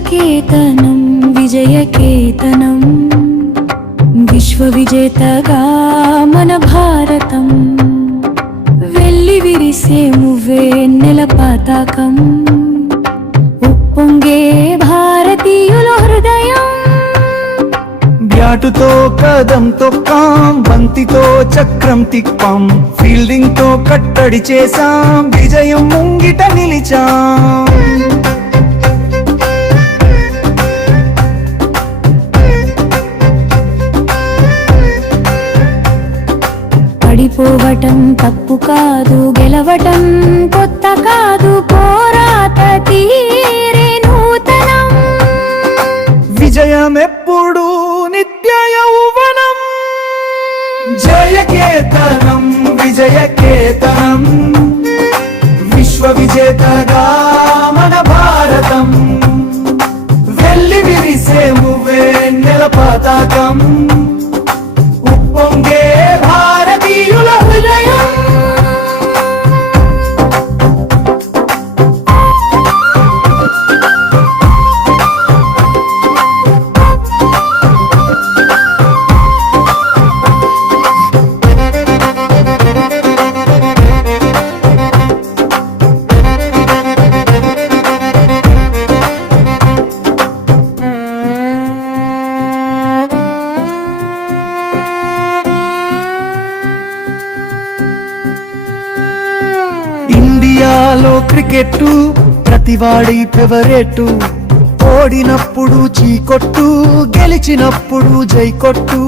విజయకేతనం విజయకేతనం విశ్వవిజేతగా మన భారతం వెల్లి విరిసే మువ్వెన్నెల పతాకం ఉప్పొంగే భారతీయుల హృదయం బ్యాటుతో కదం తొక్కాం బంతితో చక్రం తిప్పాం ఫీల్డింగ్ తో కట్టడి చేసాం విజయం ముంగిట నిలిచాం పడిపోవటం తప్పు కాదు గెలవటం కొత్త కాదు పోరాట తీరే నూతనం విజయం ఎప్పుడు నిత్య యౌవనం జయకేతనం విజయకేతనం విశ్వవిజేతగా మన భారతం వెల్లి విరిసే మువ్వెన్నెల పతాకం ఉప్పొంగే భారతీయుల హృదయం ఇండియాలో క్రికెట్టు ప్రతివాడి ఫేవరెట్ ఓడినప్పుడు చీకొట్టు గెలిచినప్పుడు జై కొట్టు